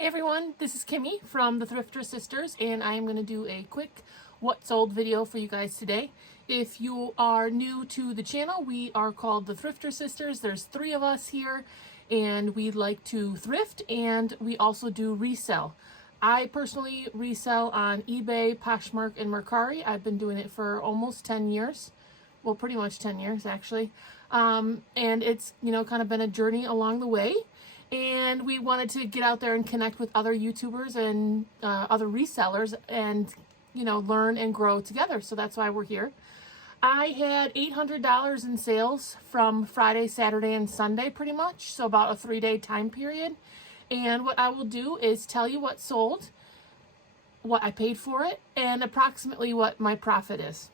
Hey everyone, this is Kimmie from the Thrifter Sisters, and I am going to do a quick what sold video for you guys today. If you are new to the channel, we are called the Thrifter Sisters. There's 3 of us here, and we like to thrift, and we also do resell. I personally resell on eBay, Poshmark, and Mercari. I've been doing it for almost 10 years. Well, pretty much 10 years, actually. And it's, kind of been a journey along the way. And we wanted to get out there and connect with other YouTubers and other resellers and, learn and grow together. So that's why we're here. I had $800 in sales from Friday, Saturday, and Sunday pretty much. So about a 3-day time period. And what I will do is tell you what sold, what I paid for it, and approximately what my profit is.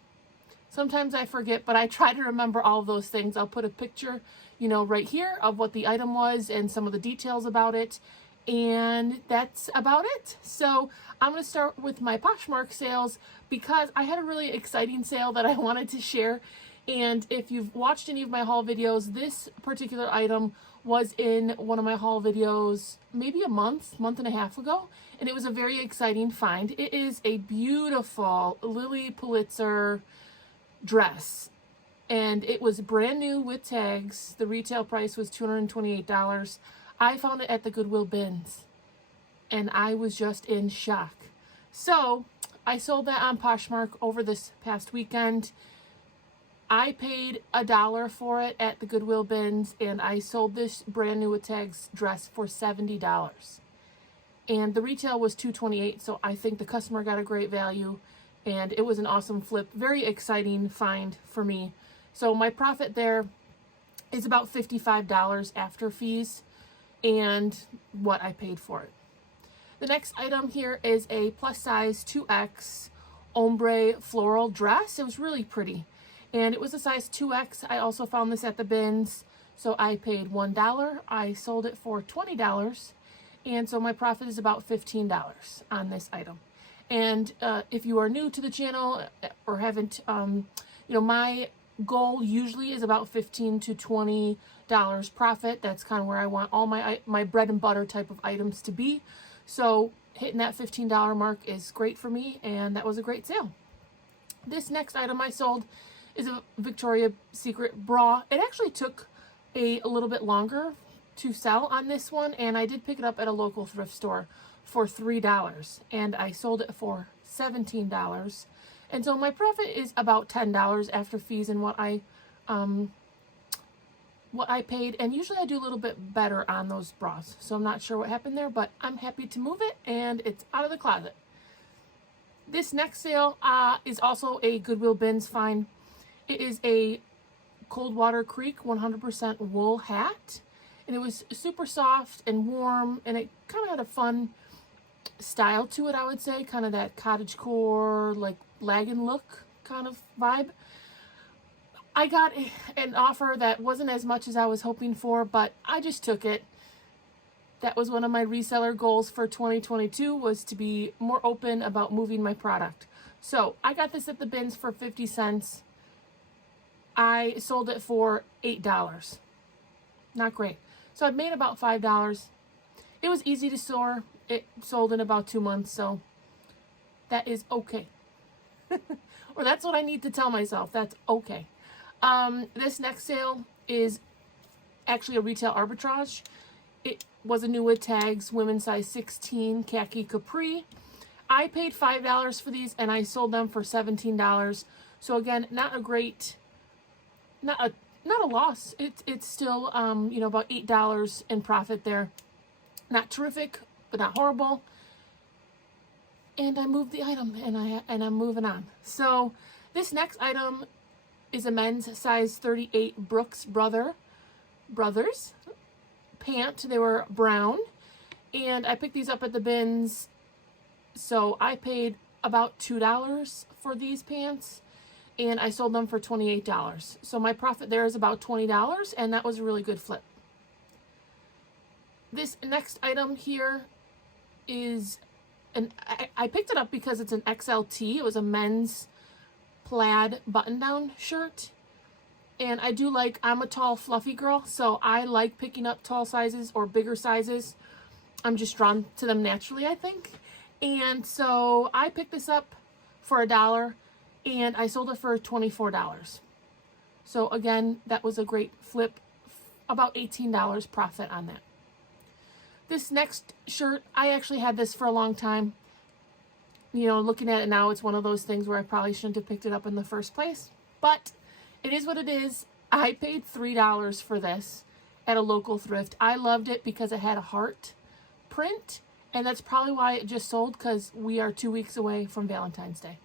Sometimes I forget, but I try to remember all of those things. I'll put a picture, right here of what the item was and some of the details about it. And that's about it. So I'm going to start with my Poshmark sales because I had a really exciting sale that I wanted to share. And if you've watched any of my haul videos, this particular item was in one of my haul videos maybe a month and a half ago. And it was a very exciting find. It is a beautiful Lily Pulitzer dress, and it was brand new with tags. The retail price was $228. I found it at the Goodwill bins, and I was just in shock. So I sold that on Poshmark over this past weekend. I paid $1 for it at the Goodwill bins, and I sold this brand new with tags dress for $70. And the retail was $228, so I think the customer got a great value. And it was an awesome flip. Very exciting find for me. So my profit there is about $55 after fees and what I paid for it. The next item here is a plus size 2X ombre floral dress. It was really pretty. And it was a size 2X. I also found this at the bins. So I paid $1. I sold it for $20. And so my profit is about $15 on this item. And if you are new to the channel or haven't, my goal usually is about $15 to $20 profit. That's kind of where I want all my bread and butter type of items to be. So hitting that $15 mark is great for me, and that was a great sale. This next item I sold is a Victoria's Secret bra. It actually took a little bit longer to sell on this one, and I did pick it up at a local thrift store for $3, and I sold it for $17. And so my profit is about $10 after fees and what I paid. And usually I do a little bit better on those bras. So I'm not sure what happened there, but I'm happy to move it, and it's out of the closet. This next sale is also a Goodwill bins find. It is a Coldwater Creek 100% wool hat. And it was super soft and warm, and it kind of had a fun style to it, I would say. Kind of that cottagecore, like lagging look kind of vibe. I got an offer that wasn't as much as I was hoping for, but I just took it. That was one of my reseller goals for 2022, was to be more open about moving my product. So I got this at the bins for 50 cents. I sold it for $8. Not great. So I made about $5. It was easy to store. It sold in about 2 months, so that is okay. Or that's what I need to tell myself. That's okay. This next sale is actually a retail arbitrage. It was a new with tags, women's size 16, khaki capri. I paid $5 for these, and I sold them for $17. So again, not a loss. It's still, about $8 in profit there. Not terrific, but not horrible. And I moved the item, and I'm moving on. So this next item is a men's size 38 Brooks Brothers pant. They were brown, and I picked these up at the bins. So I paid about $2 for these pants, and I sold them for $28. So my profit there is about $20, and that was a really good flip. This next item here is I picked it up because it's an XLT. It was a men's plaid button-down shirt. And I'm a tall, fluffy girl, so I like picking up tall sizes or bigger sizes. I'm just drawn to them naturally, I think. And so I picked this up for $1 and I sold it for $24. So again, that was a great flip, about $18 profit on that. This next shirt, I actually had this for a long time. You know, looking at it now, it's one of those things where I probably shouldn't have picked it up in the first place, but it is what it is. I paid $3 for this at a local thrift. I loved it because it had a heart print, and that's probably why it just sold, because we are 2 weeks away from Valentine's Day.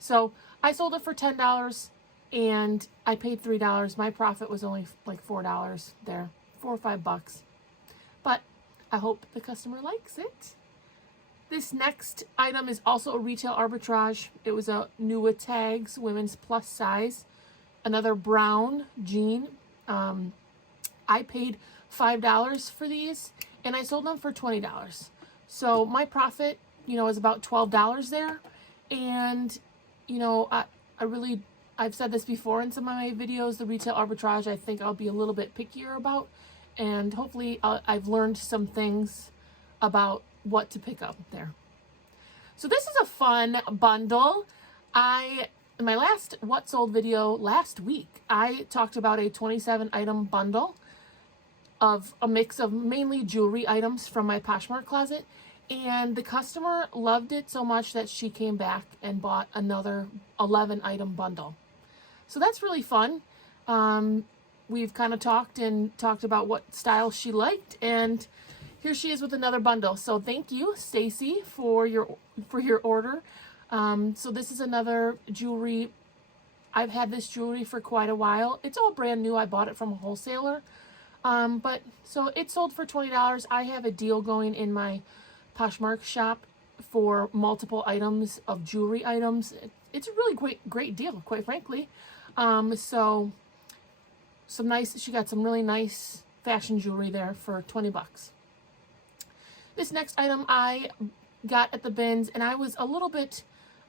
So I sold it for $10 and I paid $3. My profit was only like $4 there, $4 or $5. But I hope the customer likes it. This next item is also a retail arbitrage. It was a new with tags, women's plus size, another brown jean. I paid $5 for these and I sold them for $20. So my profit, you know, is about $12 there. And, you know, I've said this before in some of my videos, the retail arbitrage, I think I'll be a little bit pickier about. And hopefully I've learned some things about what to pick up there. So this is a fun bundle. In my last What Sold video last week, I talked about a 27 item bundle of a mix of mainly jewelry items from my Poshmark closet. And the customer loved it so much that she came back and bought another 11 item bundle. So that's really fun. We've kind of talked about what style she liked, and here she is with another bundle. So thank you, Stacy, for your order. So this is another jewelry. I've had this jewelry for quite a while. It's all brand new. I bought it from a wholesaler. But so it sold for $20. I have a deal going in my Poshmark shop for multiple items of jewelry items. It's a really great deal, quite frankly. So she got some really nice fashion jewelry there for $20. This next item I got at the bins, and I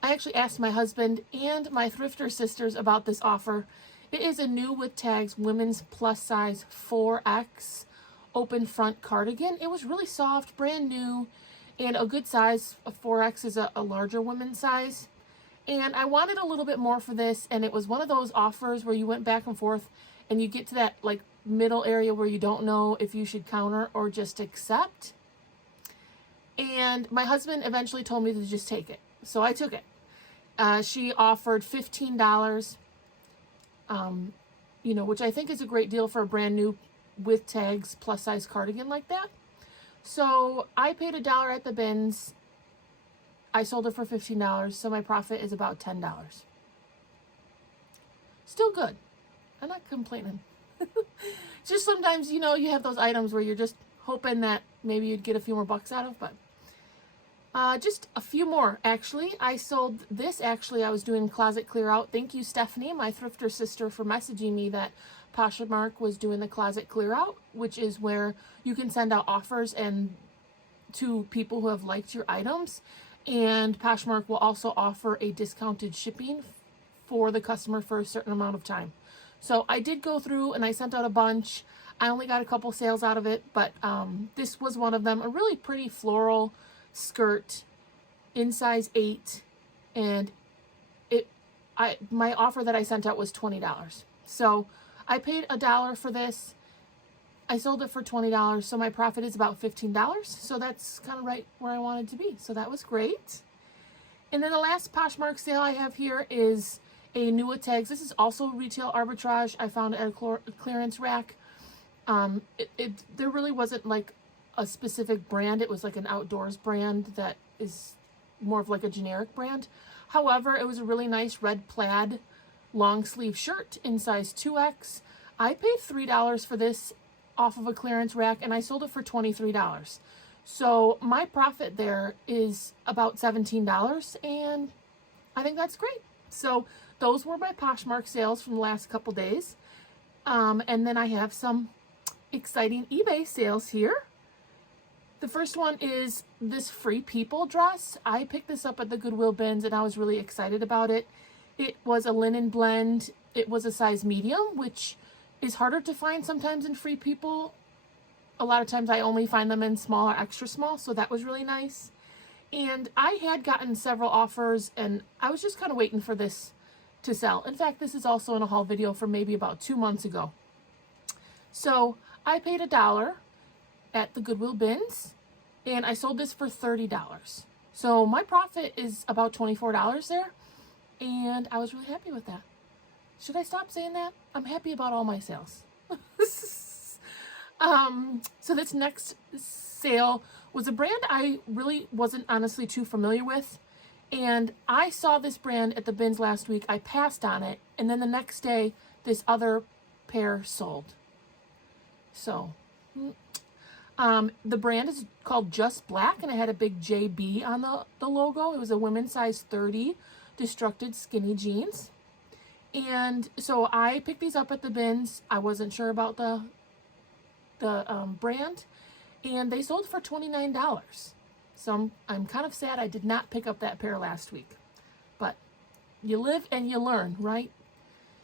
actually asked my husband and my Thrifter sisters about this offer. It is a new with tags women's plus size 4X open front cardigan. It was really soft, brand new, and a good size. A 4X is a larger women's size. And I wanted a little bit more for this, and it was one of those offers where you went back and forth and you get to that like middle area where you don't know if you should counter or just accept. And my husband eventually told me to just take it. So I took it. She offered $15, you know, which I think is a great deal for a brand new with tags plus size cardigan like that. So I paid $1 at the bins. I sold it for $15, so my profit is about $10. Still good. I'm not complaining. Just sometimes, you know, you have those items where you're just hoping that maybe you'd get a few more bucks out of, but just a few more, actually. I sold this, I was doing closet clear out. Thank you, Stephanie, my Thrifter sister, for messaging me that Poshmark was doing the closet clear out, which is where you can send out offers to people who have liked your items. And Poshmark will also offer a discounted shipping for the customer for a certain amount of time. So I did go through and I sent out a bunch. I only got a couple sales out of it, but this was one of them. A really pretty floral skirt in size 8, and my offer that I sent out was $20. So I paid $1 for this. I sold it for $20, so my profit is about $15. So that's kind of right where I wanted to be. So that was great. And then the last Poshmark sale I have here is a new with tags. This is also retail arbitrage. I found it at a clearance rack. There really wasn't like a specific brand. It was like an outdoors brand that is more of like a generic brand. However, it was a really nice red plaid long sleeve shirt in size 2X. I paid $3 for this off of a clearance rack, and I sold it for $23. So my profit there is about $17, and I think that's great. So those were my Poshmark sales from the last couple days. And then I have some exciting eBay sales here. The first one is this Free People dress. I picked this up at the Goodwill bins and I was really excited about it. It was a linen blend. It was a size medium, which is harder to find sometimes in Free People a lot of times I only find them in small or extra small, so that was really nice. And I had gotten several offers, and I was just kind of waiting for this to sell. In fact, this is also in a haul video from maybe about 2 months ago. So I paid $1 at the Goodwill bins, and I sold this for $30. So my profit is about $24 there, and I was really happy with that. Should I stop saying that? I'm happy about all my sales. So this next sale was a brand I really wasn't honestly too familiar with. And I saw this brand at the bins last week. I passed on it. And then the next day, this other pair sold. So, the brand is called Just Black, and it had a big JB on the logo. It was a women's size 30 destructed skinny jeans. And so I picked these up at the bins. I wasn't sure about the brand, and they sold for $29. So I'm kind of sad I did not pick up that pair last week, but you live and you learn, right?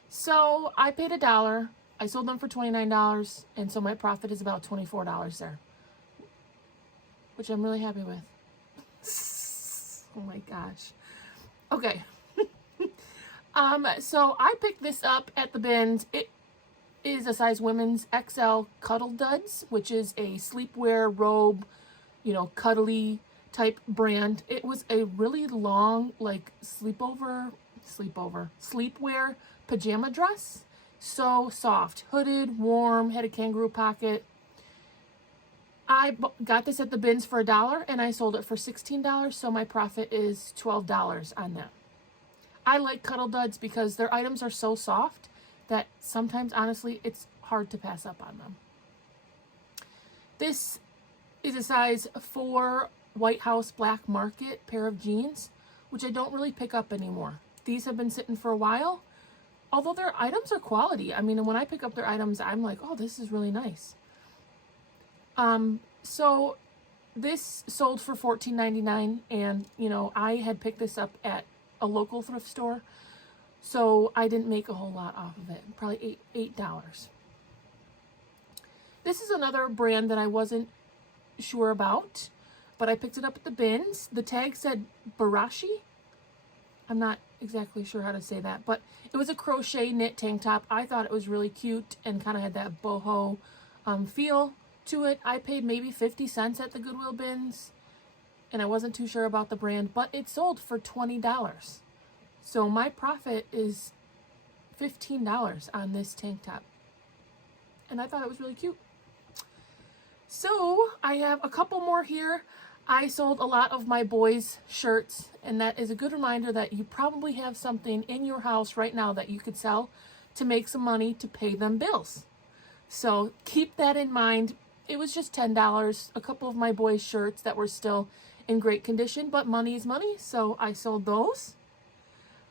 So I paid $1. I sold them for $29, and so my profit is about $24 there, which I'm really happy with. Oh my gosh. Okay. So I picked this up at the bins. It is a size women's XL Cuddle Duds, which is a sleepwear robe, you know, cuddly type brand. It was a really long, like, sleepwear pajama dress. So soft, hooded, warm, had a kangaroo pocket. I got this at the bins for $1, and I sold it for $16, so my profit is $12 on that. I like Cuddle Duds because their items are so soft that sometimes, honestly, it's hard to pass up on them. This is a size 4 White House Black Market pair of jeans, which I don't really pick up anymore. These have been sitting for a while, although their items are quality. I mean, when I pick up their items, I'm like, oh, this is really nice. So this sold for $14.99, and, you know, I had picked this up at a local thrift store, so I didn't make a whole lot off of it, probably $8. This is another brand that I wasn't sure about, but I picked it up at the bins. The tag said Barashi. I'm not exactly sure how to say that, but it was a crochet knit tank top. I thought it was really cute and kind of had that boho feel to it. I paid maybe 50 cents at the Goodwill bins, and I wasn't too sure about the brand, but it sold for $20. So my profit is $15 on this tank top, and I thought it was really cute. So I have a couple more here. I sold a lot of my boys' shirts, and that is a good reminder that you probably have something in your house right now that you could sell to make some money to pay them bills. So keep that in mind. It was just $10, a couple of my boys' shirts that were still in great condition, but money is money, so I sold those.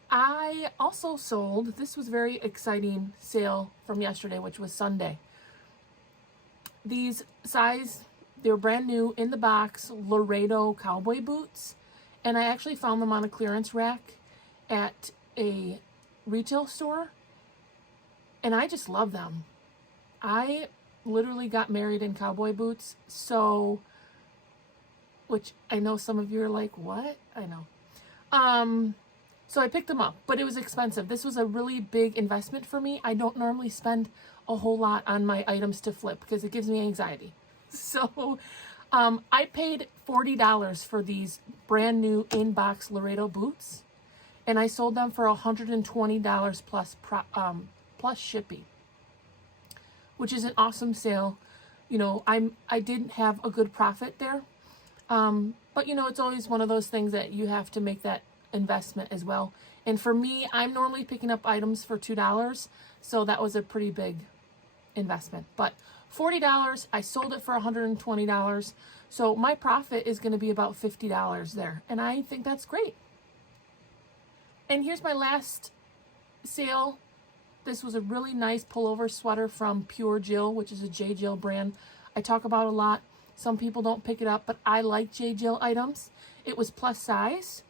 I also sold, this was a very exciting sale from yesterday, which was Sunday. These they were brand new in the box, Laredo cowboy boots, and I actually found them on a clearance rack at a retail store, and I just love them. I literally got married in cowboy boots, so, which I know some of you are like, what? I know. So I picked them up, but it was expensive. This was a really big investment for me. I don't normally spend a whole lot on my items to flip because it gives me anxiety. So I paid $40 for these brand new in-box Laredo boots, and I sold them for $120 plus shipping, which is an awesome sale. You know, I didn't have a good profit there, but you know, it's always one of those things that you have to make that investment as well. And for me, I'm normally picking up items for $2, so that was a pretty big investment. But $40, I sold it for $120, so my profit is going to be about $50 there, and I think that's great. And here's my last sale. This was a really nice pullover sweater from Pure Jill, which is a J. Jill brand I talk about a lot. Some people don't pick it up, but I like J. Jill items. It was plus size,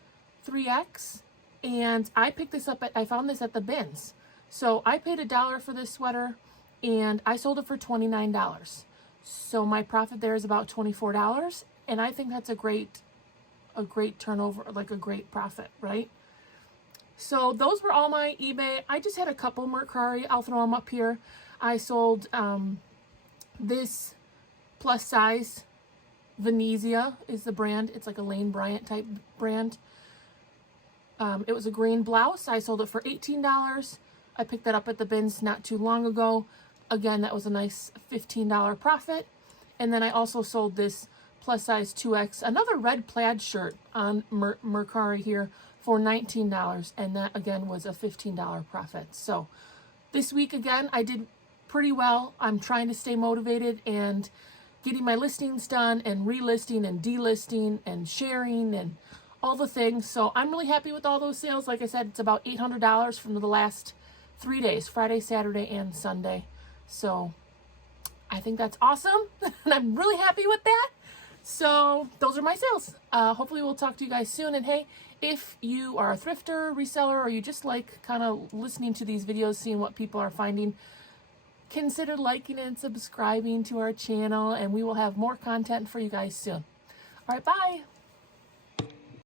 3X, and I picked this up I found this at the bins. So I paid $1 for this sweater, and I sold it for $29. So my profit there is about $24, and I think that's a great turnover, like a great profit, right? So those were all my eBay. I just had a couple Mercari. I'll throw them up here. I sold this plus size Venezia is the brand. It's like a Lane Bryant type brand. It was a green blouse. I sold it for $18. I picked that up at the bins not too long ago. Again, that was a nice $15 profit. And then I also sold this plus size 2X, another red plaid shirt on Mercari here for $19. And that again was a $15 profit. So this week again, I did pretty well. I'm trying to stay motivated and getting my listings done and relisting and delisting and sharing and all the things. So I'm really happy with all those sales. Like I said, it's about $800 from the last 3 days, Friday, Saturday, and Sunday. So I think that's awesome. And I'm really happy with that. So those are my sales. Hopefully we'll talk to you guys soon. And hey, if you are a thrifter, reseller, or you just like kind of listening to these videos, seeing what people are finding, consider liking and subscribing to our channel, and we will have more content for you guys soon. All right, bye.